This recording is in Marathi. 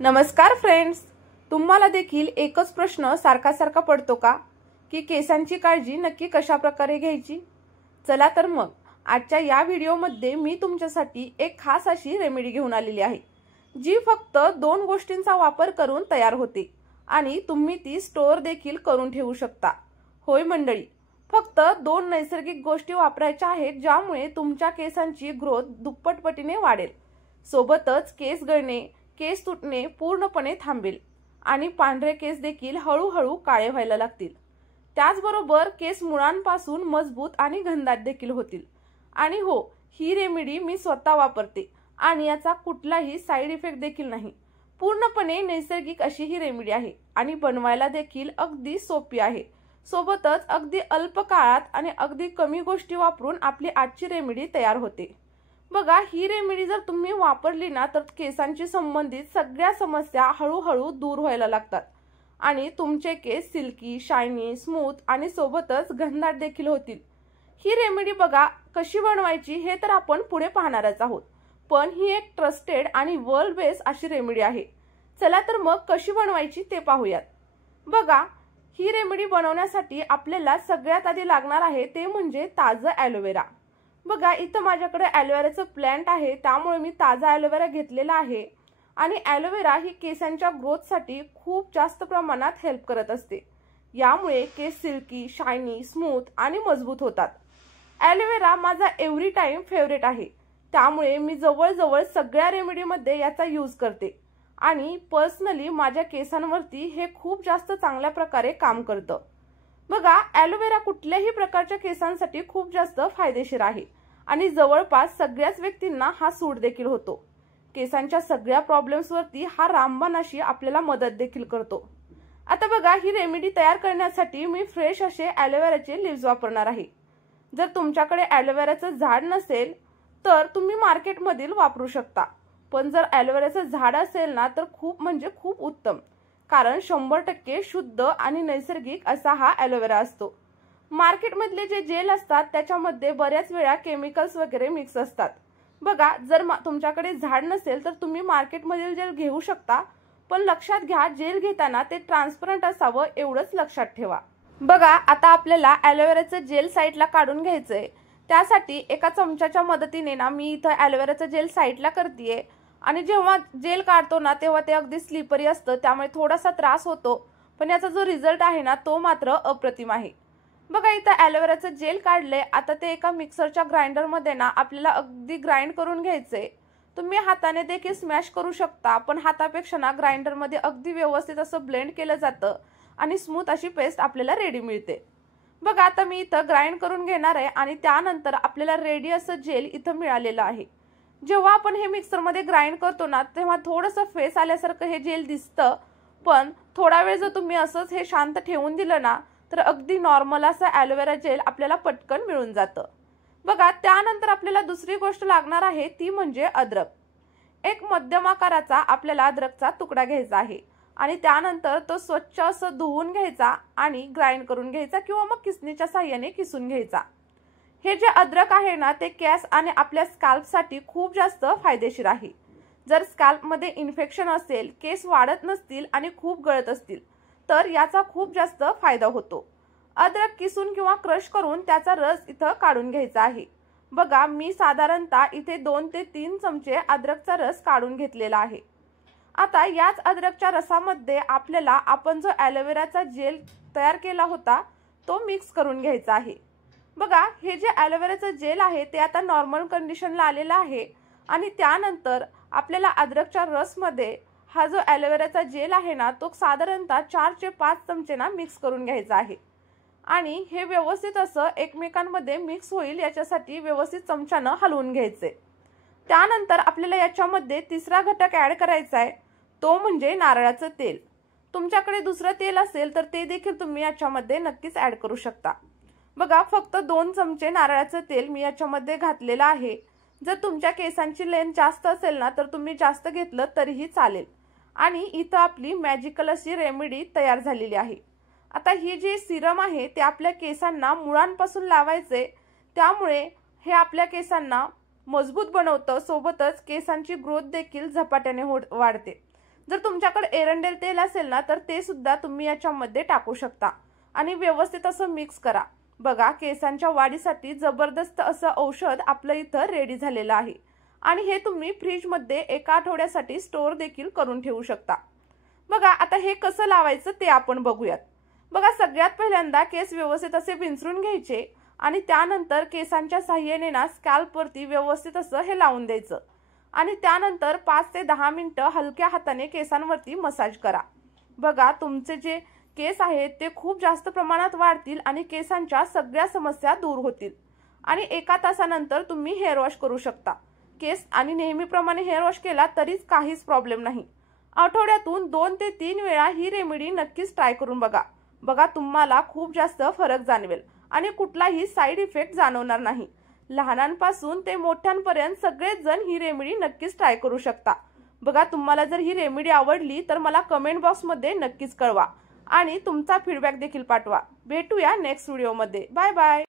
नमस्कार फ्रेंड्स, तुम्हाला देखील एकच प्रश्न सारखा पडतो का की केसांची काळजी नक्की कशा प्रकारे घ्यायची? चला तर मग आजच्या या व्हिडिओमध्ये मी तुमच्यासाठी एक खास अशी रेमेडी घेऊन आलेली आहे, जी फक्त 2 गोष्टींचा वापर करून तयार होते आणि तुम्ही ती स्टोअर देखील करून ठेवू शकता। होय मंडळी, फक्त 2 नैसर्गिक गोष्टी वापरायच्या आहेत, ज्यामुळे तुमच्या केसांची ग्रोथ दुप्पटपटीने वाढेल। सोबतच केस गळणे, केस तुटणे पूर्णपणे थांबेल आणि पांढरे केस देखील हळूहळू काळे व्हायला लागतील। त्याचबरोबर केस मुळांपासून मजबूत आणि घनदाट देखील होतील। आणि हो, ही रेमेडी मी स्वतः वापरते आणि याचा कुठलाही साइड इफेक्ट देखील नाही। पूर्णपणे नैसर्गिक अशी ही रेमेडी आहे आणि बनवायला देखील अगदी सोपी आहे। सोबतच अगदी अल्प काळात आणि अगदी कमी गोष्टी वापरून आपली आजची रेमेडी तयार होते। बघा, ही रेमेडी जर तुम्ही वापरली ना तर केसांची संबंधित सगळ्या समस्या हळूहळू दूर व्हायला लागतात आणि तुमचे केस सिल्की, शायनी, स्मूथ आणि सोबतच घनदाट देखील होतील। ही रेमेडी बघा कशी बनवायची हे तर आपण पुढे पाहणारच आहोत, पण ही एक ट्रस्टेड आणि वर्ल्ड बेस्ड अशी रेमेडी आहे। चला तर मग कशी बनवायची ते पाहूयात। बघा, ही रेमेडी बनवण्यासाठी आपल्याला सगळ्यात आधी लागणार आहे ते म्हणजे ताजा ॲलोवेरा। बघा, इथं माझ्याकडे ॲलोवेराचं प्लांट आहे, त्यामुळे मी ताजा ॲलोवेरा घेतलेला आहे आणि ॲलोवेरा ही केसांच्या ग्रोथसाठी खूप जास्त प्रमाणात हेल्प करत असते। यामुळे केस सिल्की, शायनी, स्मूथ आणि मजबूत होतात। ॲलोवेरा माझा एव्हरी टाइम फेवरेट आहे, त्यामुळे मी जवळजवळ सगळ्या रेमेडीमध्ये याचा यूज करते आणि पर्सनली माझ्या केसांवरती हे खूप जास्त चांगल्या प्रकारे काम करतं। बघा, ॲलोवेरा कुठल्याही प्रकारच्या केसांसाठी खूप जास्त फायदेशीर आहे आणि जवळपास सगळ्याच व्यक्तींना हा सूट देखील होतो। केसांच्या सगळ्या प्रॉब्लेम्सवरती हा रामबाण अशी आपल्याला मदत देखील करतो। आता बघा, ही रेमेडी तयार करण्यासाठी मी फ्रेश असे ॲलोवेराचे लीव्स वापरणार आहे। जर तुमच्याकडे ॲलोवेराचं झाड नसेल तर तुम्ही मार्केटमधील वापरू शकता, पण जर ॲलोवेराचं झाड असेल ना तर खूप म्हणजे खूप उत्तम, कारण 100% शुद्ध आणि नैसर्गिक असा हा ॲलोवेरा असतो। मार्केटमधले जे जेल असतात त्याच्यामध्ये बऱ्याच वेळा केमिकल्स वगैरे मिक्स असतात। बघा, जर तुमच्याकडे झाड नसेल तर तुम्ही मार्केटमधील जेल घेऊ शकता, पण लक्षात घ्या जेल घेताना ते ट्रान्सपरंट असावं एवढंच लक्षात ठेवा। बघा, आता आपल्याला ॲलोवेराचं जेल साईडला काढून घ्यायचंय। त्यासाठी एका चमच्याच्या मदतीने ना मी इथं ॲलोवेराचं जेल साईडला करतेय आणि जेव्हा जेल काढतो ना तेव्हा ते अगदी स्लिपरी असतं, त्यामुळे थोडासा त्रास होतो, पण याचा जो रिझल्ट आहे ना तो मात्र अप्रतिम आहे। बघा, इथं ॲलोवेराचं जेल काढले। आता ते एका मिक्सरच्या ग्राइंडरमध्ये ना आपल्याला अगदी ग्राइंड करून घ्यायचंय। तुम्ही हाताने देखील स्मॅश करू शकता, पण हातापेक्षा ना ग्राइंडरमध्ये अगदी व्यवस्थित असं ब्लेंड केलं जातं आणि स्मूथ अशी पेस्ट आपल्याला रेडी मिळते। बघा, आता मी इथं ग्राइंड करून घेणार आहे आणि त्यानंतर आपल्याला रेडी असं जेल इथं मिळालेलं आहे। जेव्हा आपण हे मिक्सरमध्ये ग्राइंड करतो ना तेव्हा थोडंसं फेस आल्यासारखं हे जेल दिसतं, पण थोडा वेळ जर तुम्ही असंच हे शांत ठेवून दिलं ना तर अगदी नॉर्मल असं ॲलोवेरा जेल आपल्याला पटकन मिळून जातं। बघा, त्यानंतर आपल्याला दुसरी गोष्ट लागणार आहे ती म्हणजे अद्रक। एक मध्यम आकाराचा आपल्याला अद्रकचा तुकडा घ्यायचा आहे आणि त्यानंतर तो स्वच्छ असं धुवून घ्यायचा आणि ग्राइंड करून घ्यायचा किंवा मग किसणीच्या साहाय्याने किसून घ्यायचा। हे जे अद्रक आहे ना ते केस आणि आपल्या स्कॅल्पसाठी खूप जास्त फायदेशीर आहे। जर स्कॅल्पमध्ये इन्फेक्शन असेल, केस वाढत नसतील आणि खूप गळत असतील तर याचा खूप जास्त फायदा होतो। अद्रक किसून किंवा क्रश करून त्याचा रस इथं काढून घ्यायचा आहे। बघा, मी साधारणतः इथे 2 ते 3 चमचे अद्रकचा रस काढून घेतलेला आहे। आता याच अद्रकच्या रसामध्ये आपल्याला आपण जो ॲलोवेराचा जेल तयार केला होता तो मिक्स करून घ्यायचा आहे। बघा, हे जे ॲलोवेराचं जेल आहे ते आता नॉर्मल कंडिशनला आलेलं आहे आणि त्यानंतर आपल्याला अद्रकच्या रसमध्ये हा जो ॲलोवेराचा जेल आहे ना तो साधारणतः 4 ते 5 चमचे ना मिक्स करून घ्यायचा आहे आणि हे व्यवस्थित असं एकमेकांमध्ये मिक्स होईल याच्यासाठी व्यवस्थित चमच्यानं हलवून घ्यायचे। त्यानंतर आपल्याला याच्यामध्ये तिसरा घटक ॲड करायचा आहे, तो म्हणजे नारळाचं तेल। तुमच्याकडे दुसरं तेल असेल तर ते देखील तुम्ही याच्यामध्ये नक्कीच ॲड करू शकता। बघा, फक्त 2 चमचे नारळाचं तेल मी याच्यामध्ये घातलेलं आहे। जर तुमच्या केसांची लेंथ जास्त असेल ना तर तुम्ही जास्त घेतलं तरीही चालेल आणि इथं आपली मॅजिकल अशी रेमेडी तयार झालेली आहे। आता ही जी सिरम आहे ते आपल्या केसांना मुळांपासून लावायचे, त्यामुळे हे आपल्या केसांना मजबूत बनवतं, सोबतच केसांची ग्रोथ देखील झपाट्याने वाढते। जर तुमच्याकडे एरंडेल तेल असेल ना तर ते सुद्धा तुम्ही याच्यामध्ये टाकू शकता आणि व्यवस्थित असं मिक्स करा। बघा, केसांच्या वाढीसाठी जबरदस्त असं औषध आपलं इथं रेडी झालेलं आहे आणि हे तुम्ही फ्रीज मध्ये एका आठवड्यासाठी स्टोअर देखील करून ठेवू शकता। बघा, आता हे कसं लावायचं ते आपण बघूयात। बघा, सगळ्यात पहिल्यांदा केस व्यवस्थित असे विंचरून घ्यायचे आणि त्यानंतर केसांच्या साहाय्याने ना स्कॅल्प वरती व्यवस्थित असं हे लावून द्यायचं आणि त्यानंतर 5 ते 10 मिनिटं हलक्या हाताने केसांवरती मसाज करा। बघा, तुमचे जे केस आहेत ते खूप जास्त प्रमाणात वाढतील आणि केसांच्या सगळ्या समस्या दूर होतील आणि 1 तासानंतर तुम्ही हेअर वॉश करू शकता। केस आणि नेहमीप्रमाणे हेअर वॉश केला तरीच काहीच प्रॉब्लेम नाही। आठवड्यातून 2 ते 3 वेळा ही रेमेडी नक्कीच ट्राय करून बघा। बघा, तुम्हाला खूप जास्त फरक जाणवेल आणि कुठलाही साइड इफेक्ट जाणवणार नाही। लहानांपासून ते मोठ्यांपर्यंत सगळेच जण ही रेमेडी नक्कीच ट्राय करू शकता। बघा, तुम्हाला जर ही रेमेडी आवडली तर मला कमेंट बॉक्समध्ये नक्कीच कळवा आणि तुमचा फीडबॅक देखील पाठवा। भेटूया नेक्स्ट व्हिडिओमध्ये। Bye bye.